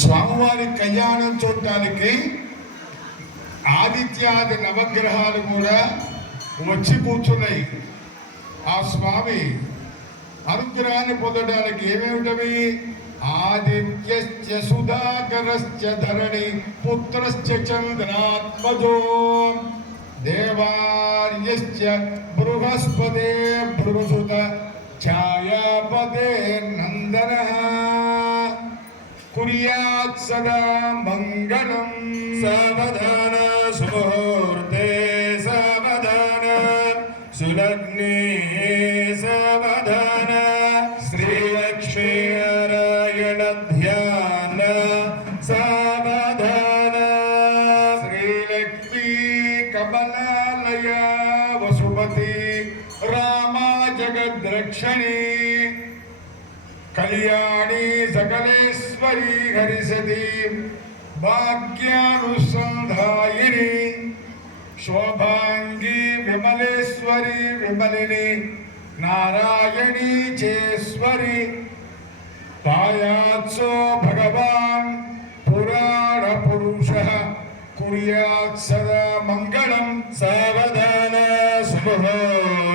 స్వామివారి కళ్యాణం చూడటానికి ఆదిత్యాది నవగ్రహాలు కూడా వచ్చి కూర్చున్నాయి. ఆ స్వామి అనుగ్రహాన్ని పొందడానికి ఏమేమిటవి? ఆదిత్యశ్చ సుధాకరశ్చ ధరణి పుత్రశ్చ చంద్రాత్మజో దేవార్యశ్చ బృహస్పదే బృహసుత ఛాయాపదే నందన. కుర్యాత్ సదా మంగళం సావధాన సుముహూర్తే సకలేశ్వరి హరిసతి భాగ్యానుసంధాయిని శోభాంగి విమలేశ్వరి విమలిని నారాయణీ చేశ్వరి. పాయాత్సో భగవాన్ పురాణ పురుష కుర్యాత్ సదా మంగళం సావధాన సుముహూర్తే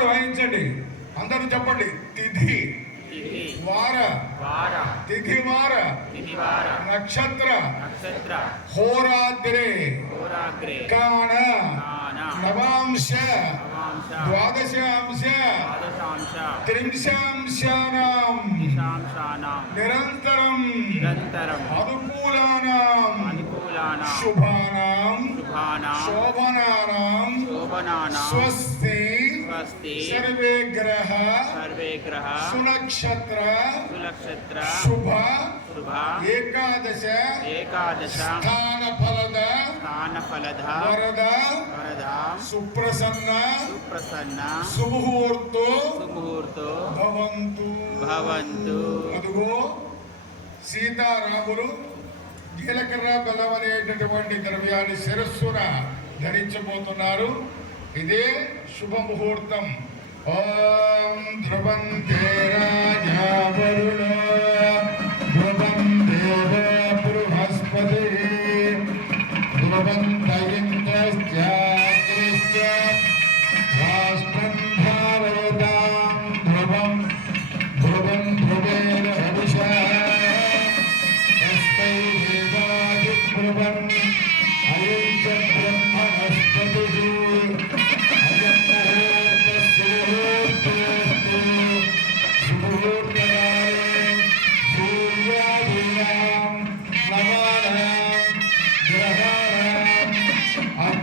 చెప్పినప్పుడు వాయించండి. అందరూ చెప్పండి. తిథి. వార. తిథి వార. నక్షత్ర. హోరాగ్రే. కాణ నవాంశ. ద్వాదశాంశ. త్రింశాంశానాం. నిరంతరం. అనుకూలానాం. శుభానాం. శుభానాం. శోభనానాం. శోభనానాం. స్వస్తి సర్వే గ్రహ సర్వే గ్రహ సునక్షత్ర సునక్షత్ర శుభ శుభ ఏకాదశ ఏకాదశ స్థాన ఫలద వరద సుప్రసన్న సుప్రసన్న సుముహూర్తో సుముహూర్తో భవంతు భవంతు అదుగో సీతారాములు జీలకర్ర బెల్లం అనేటటువంటి ద్రవ్యాన్ని శిరస్సున ధరించబోతున్నారు. ఇదే శుభముహూర్తం. ఓం ధ్రువంతే రాజా వరుణ.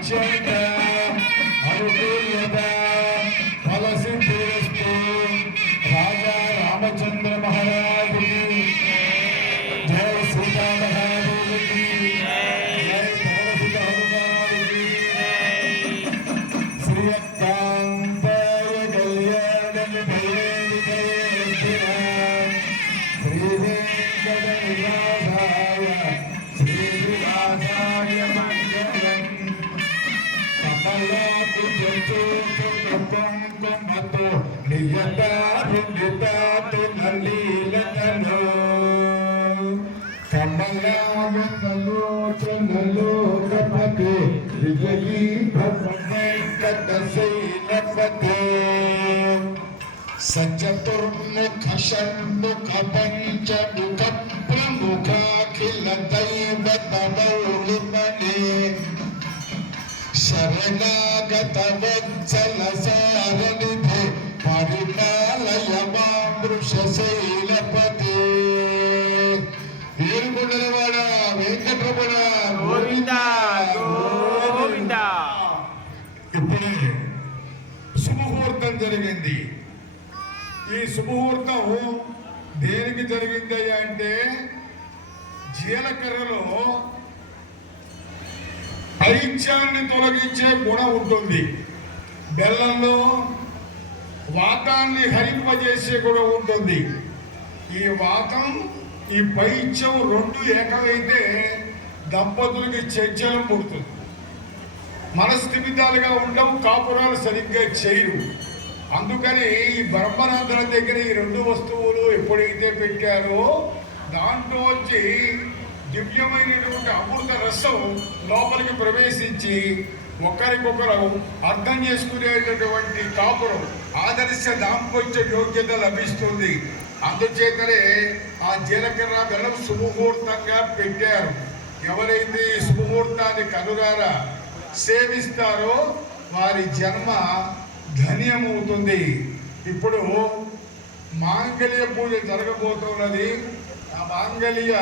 Jai సచతుర్ముఖ పంచముఖ ప్రముఖాఖిల దైవత శరణాగత వత్సల సారణిధి పరిమాలయ మామృష శైలపతి ఏడుకొండలవాడ వెంకటరమణ. గోవింద గోవింద. ఇప్పుడే శుభముహూర్తం జరిగింది. ఈ శుభముహూర్తం దేనికి జరిగిందయ్యా అంటే జీలకర్రలో పైత్యాన్ని తొలగించే గుణం ఉంటుంది. బెల్లంలో వాతాన్ని హరింపజేసే కూడా ఉంటుంది. ఈ వాతం ఈ పైత్యం రెండు ఏకమైతే దంపతులకి చర్చలు పుడుతుంది. మనస్థిమితాలుగా ఉండవు కాపురాలు సరిగ్గా చేయరు. అందుకని ఈ బ్రహ్మనాథుల దగ్గర ఈ రెండు వస్తువులు ఎప్పుడైతే పెట్టారో దాంట్లో వచ్చి దివ్యమైనటువంటి అమృత రసం లోపలికి ప్రవేశించి ఒకరికొకరు అర్థం చేసుకునేటటువంటి కాపురం ఆదర్శ దాంపత్య యోగ్యత లభిస్తుంది. అందుచేతనే ఆ జీలకర్ర బెల్లం సుముహూర్తంగా పెట్టారు. ఎవరైతే ఈ సుముహూర్తాన్ని కనుగారా సేవిస్తారో వారి జన్మ ధన్యమవుతుంది. ఇప్పుడు మాంగళ్య పూజ జరగబోతున్నది. ఆ మాంగళ్య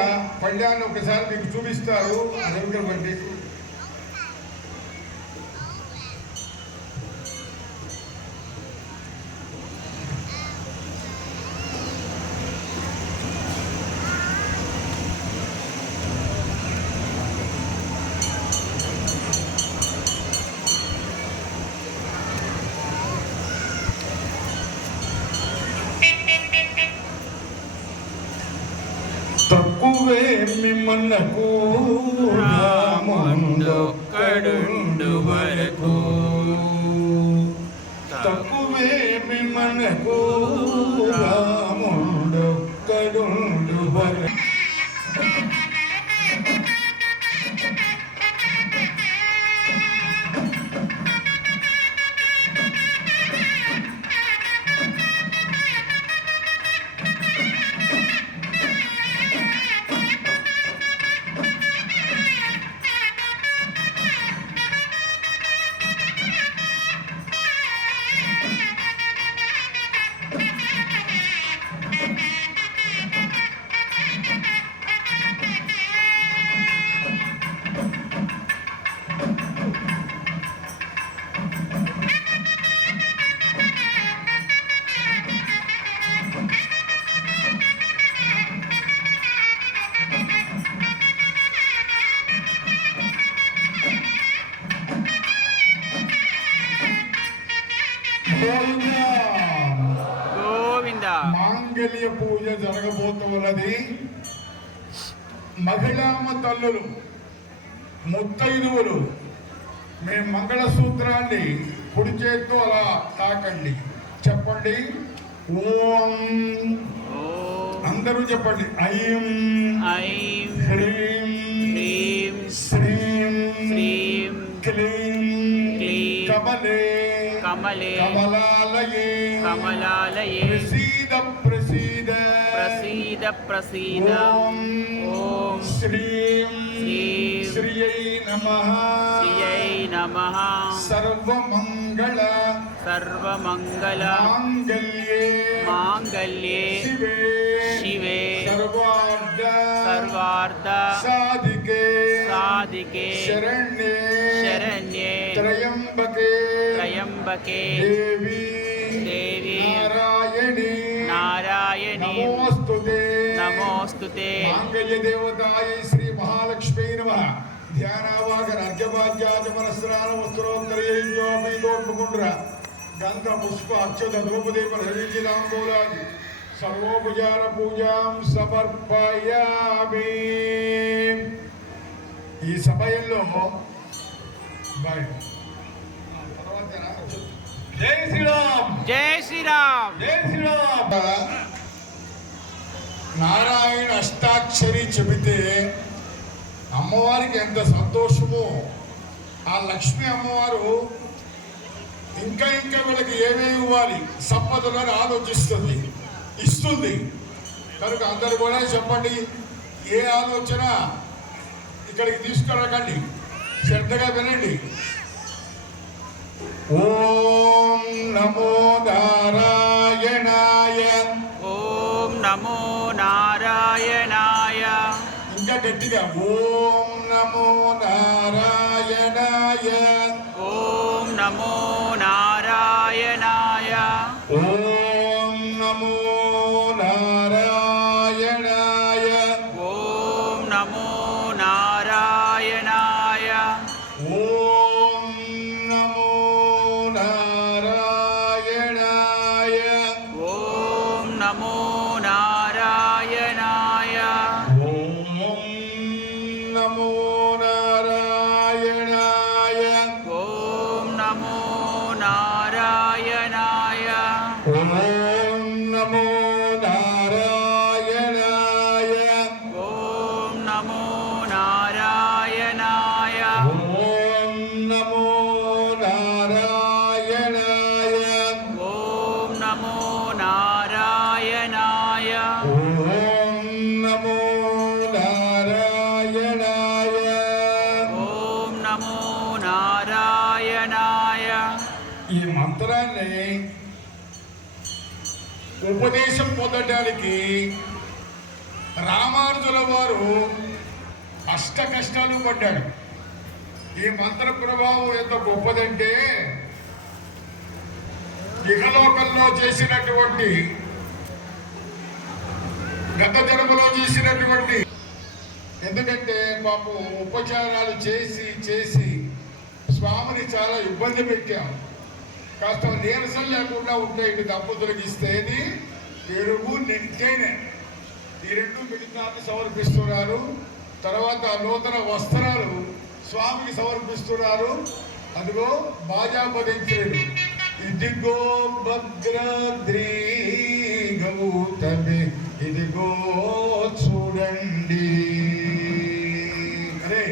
పళ్ళ్యాన్ని ఒకసారి మీకు చూపిస్తారు. అది মন রাম జరగబోతున్నది. మహిళామ తల్లులు ముత్తైదువులు మీ మంగళసూత్రాన్ని కుడి చేత్తో అలా తాకండి. చెప్పండి? ఓం. అందరూ చెప్పండి. ఐం. ఐం. హ్రీం. శ్రీం. శ్రీం. క్లీం. కమలే. కమలే. కమలాలయే. కమలాలయే. प्रसीद प्रसीद ॐ श्रीं श्रियै नमः श्रियै नमः सर्वमङ्गल सर्वमङ्गल माङ्गल्ये माङ्गल्ये शिवे शिवे सर्वार्थ सर्वार्थ साधिके साधिके शरण्ये शरण्ये त्रयम्बके त्रयम्बके देवी देवी नारायणी नारायणी నమోస్తుతే. మాంగళ్య దేవతాయ శ్రీ మహాలక్ష్మీ నమ. ధ్యానావాగన అర్ఘ్యభాగ్యాది మనస్నాన వస్త్రోత్తరయ్యో మీదోడ్ముకుండ్ర గంధ పుష్ప అక్షత ధూపదీప హరించిదాంబూలాది సర్వోపచార పూజాం సమర్పయామి. ఈ సమయంలో జై శ్రీరామ్. జై శ్రీరామ్. జై శ్రీరామ్. నారాయణ అష్టాక్షరి చెబితే అమ్మవారికి ఎంత సంతోషమో. ఆ లక్ష్మీ అమ్మవారు ఇంకా ఇంకా వీళ్ళకి ఏమేమి ఇవ్వాలి? సంపదలను ఆలోచిస్తుంది. ఇస్తుంది. కనుక అందరు కూడా చెప్పండి. ఏ ఆలోచన? ఇక్కడికి తీసుకురాకండి. శ్రద్ధగా వినండి. ఓం నమో నారాయణాయ. ఓం నమో ఇంకా గట్టిగా ఓం నమో నారాయణాయ ఓం నమో నారాయణాయ మంత్రాన్ని ఉపదేశం పొందడానికి రామానుజుల వారు అష్ట కష్టాలు పడ్డాడు ఈ మంత్ర ప్రభావం ఎంత గొప్పదంటే ఇహలోకంలో చేసినటువంటి గత జన్మలో చేసినటువంటి ఎందుకంటే పాపం ఉపచారాలు చేసి చేసి స్వామిని చాలా ఇబ్బంది పెట్టాం. కాస్త నీరసం లేకుండా ఉంటే ఇటు దంపతులకు ఇస్తేది పెరుగు నెట్టేనే ఈ రెండు మిగతాన్ని సమర్పిస్తున్నారు. తర్వాత నూతన వస్త్రాలు స్వామికి సమర్పిస్తున్నారు. అదిగో బాజాపదించాడు ఇదిగో భద్రాద్రి గౌతమి ఇదిగో చూడండి. అరే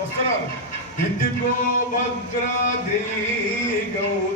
వస్త్రాలు. ఇదిగో భద్రాద్రి గౌతమి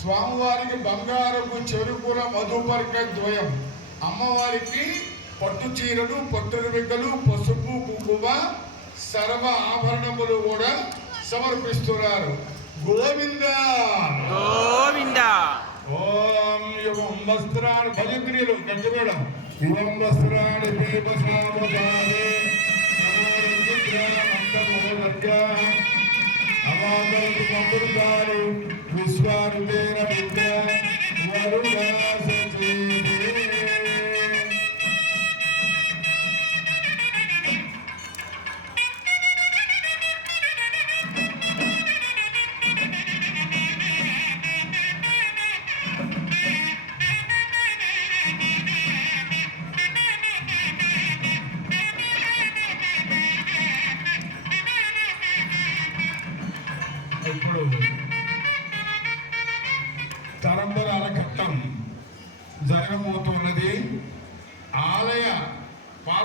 స్వామివారికి బంగారపు చెరుకుల మధుపరిక ద్వయం. అమ్మవారికి పట్టు చీరలు పట్టు పసుపు కుంకుమ సర్వ ఆభరణములు కూడా సమర్పిస్తున్నారు. గోవింద! గోవింద! ఓం యువం వస్త్రాన్ని భజంత్రియులు గంజమేడం యువం వస్త్రాన్ని దీపసామపాదే అవాదరు ఆదరణ పొందుతారు విశ్వారు వరుణ సచీ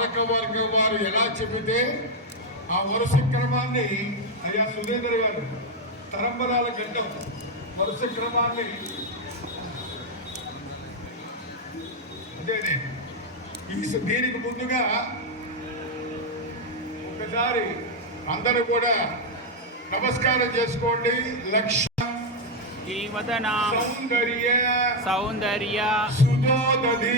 పాలక వర్గం వారు ఎలా చెబితే ఆ వరుస క్రమాన్ని అయ్యా సుధీంద్ర గారు తరంబరాల ఘట్టం వరుస క్రమాన్ని అదేనే ఈ దీనికి ముందుగా ఒకసారి అందరూ కూడా నమస్కారం చేసుకోండి. లక్ష్య సౌందర్య సౌందర్య సుధోదధి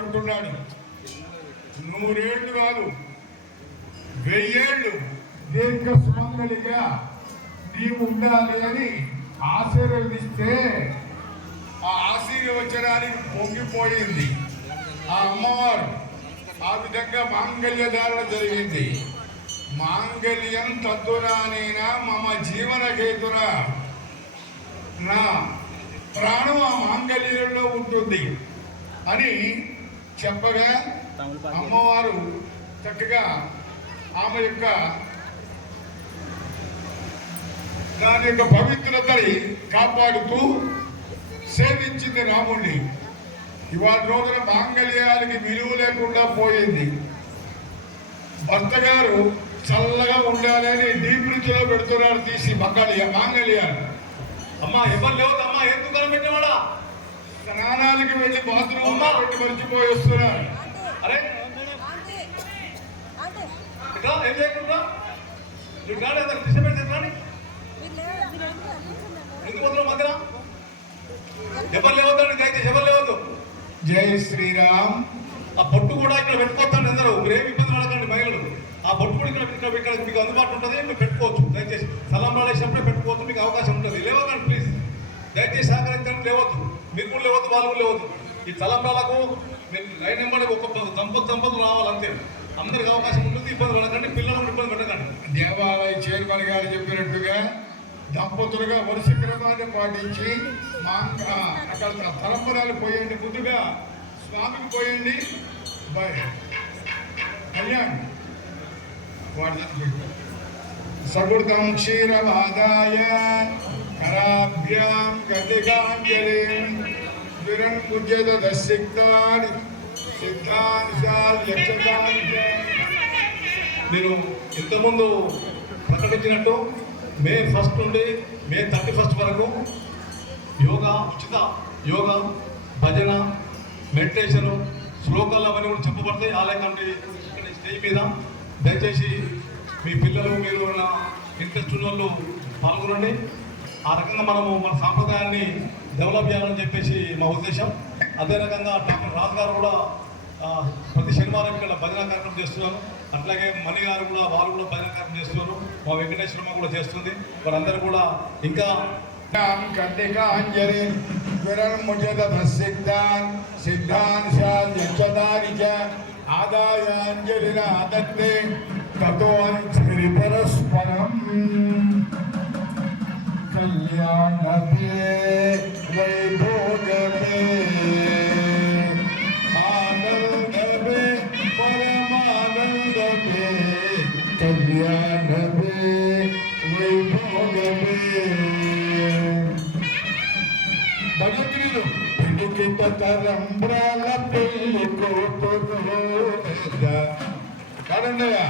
అంటున్నాడు. నూరేళ్ళు కాదు వెయ్యేళ్ళు దీర్ఘ సుమంగళిగా నీవు ఉండాలి అని ఆశీర్వదిస్తే ఆ ఆశీర్వచనానికి పొంగిపోయింది. ఆ అమ్మవారు ఆ విధంగా మాంగళ్య ధారణ జరిగింది. మాంగళ్యం తద్దురానైనా మమ జీవన హేతున నా ప్రాణం ఆ మాంగళ్యంలో ఉంటుంది అని చెప్పగా అమ్మవారు చక్కగా ఆమె యొక్క దాని యొక్క పవిత్రతని కాపాడుతూ సేవించింది రాముణ్ణి. ఇవాళ రోజున మాంగళ్యాలకి విలువ లేకుండా పోయింది. భర్త గారు చల్లగా ఉండాలని డీప్ పెడుతున్నారు తీసి మంగళ్య మాంగళ్యాలు. అమ్మా ఎవరు లేవద్దు అమ్మా ఏం దుకాణం పెట్టేవాడా స్నానాలకి వెళ్ళి బాత్రూమ్ పెట్టి మర్చిపోయి వస్తున్నారు. అరే ఇట్లా ఏం చేయకుండా? నువ్వు రాడు అతను డిస్టర్బెన్స్ ఎట్లా ఎందుకు వద్దు మధ్యన ఎవరు లేవద్దు దయచేసి ఎవరు లేవద్దు. జై శ్రీరామ్. ఆ పొట్టు కూడా ఇక్కడ పెట్టుకోవద్దండి అందరూ. మీరు ఏమి ఇబ్బంది పడకండి మహిళలు. ఆ పొట్టు కూడా ఇక్కడ ఇక్కడ ఇక్కడ మీకు అందుబాటులో ఉంటుంది మీరు పెట్టుకోవచ్చు. దయచేసి సలాం రాలేసినప్పుడే పెట్టుకోవచ్చు మీకు అవకాశం ఉంటుంది. లేవద్దండి ప్లీజ్. దయచేసి సహకరించండి లేవద్దు. మీరు కూడా లేవద్దు వాళ్ళు కూడా లేవద్దు. ఈ తలంబ్రాలకు మీరు లైన్ నెంబర్ ఒక దంపతి దంపతులు రావాలంతే. అందరికి అవకాశం ఉంటుంది ఇబ్బంది పడకండి పిల్లలకు ఇబ్బంది పెట్టకండి. దేవాలయ చైర్మన్ గారు చెప్పినట్టుగా దంపతులుగా వరుస క్రమాన్ని పాటించి అక్కడ తలంబరాలు పోయండి ముందుగా. స్వామికి పోయండి. బై- కళ్యాణ్. వాడి సగుర్తం క్షీరమాదాయ. కరాభ్యాం గతికాంజలిం విరన్ముజ్యత దశిక్తాని సిద్ధాన్ శాల్ నేను ఇంతకుముందు ప్రకటించినట్టు మే ఫస్ట్ నుండి మే థర్టీ ఫస్ట్ వరకు యోగా ఉచిత యోగా భజన మెడిటేషన్ శ్లోకాలు అవన్నీ కూడా చెప్పబడతాయి. ఆలయ కమిటీ స్టేజ్ మీద. దయచేసి మీ పిల్లలు మీరు ఇంట్రెస్ట్ ఉన్న వాళ్ళు పాల్గొనండి. ఆ రకంగా మనము మన సాంప్రదాయాన్ని డెవలప్ చేయాలని చెప్పేసి మా ఉద్దేశం. అదే రకంగా డాక్టర్ రాజు గారు కూడా ప్రతి శనివారం ఇక్కడ భజన కార్యక్రమం చేస్తున్నారు. అట్లాగే మణి గారు కూడా వాళ్ళు కూడా భజన కార్యక్రమం చేస్తున్నారు. మా వెంకటేశ్వరమ్మ కూడా చేస్తుంది. వారందరూ కూడా ఇంకా ం సిద్ధాన్ సిద్ధాన్ ఆదాయాంజలిన దత్తే తతో పరస్పరం తరంబ్రాల పెళ్ళి కూతురు కాదండయ్యా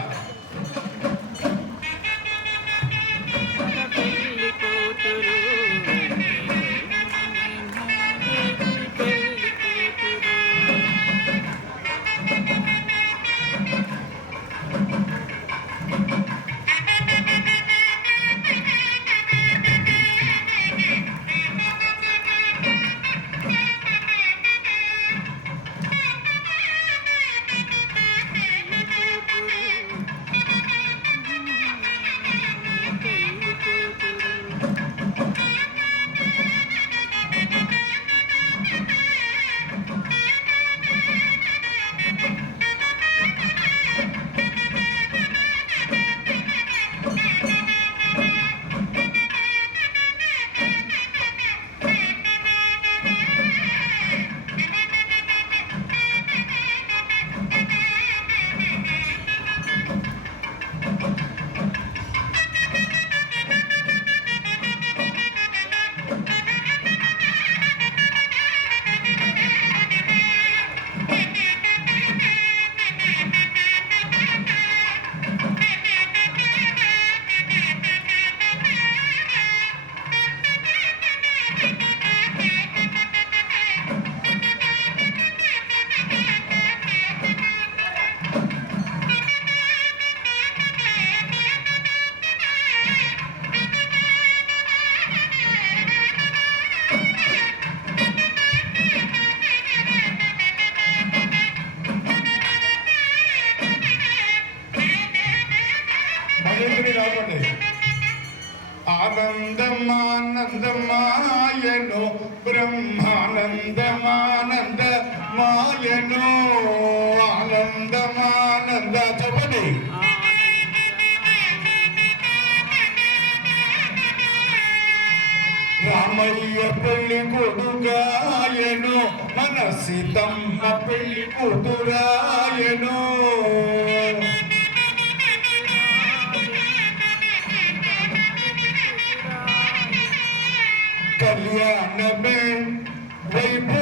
ఆనందమానందమాయను బ్రహ్మానందమానంద మాయను ఆనందమానంద. చెప్పండి. రామయ్య పెళ్ళి కొడుకాయను మన సీతమ్మ పెళ్ళి కూతురాయను. I'm not man. Wait,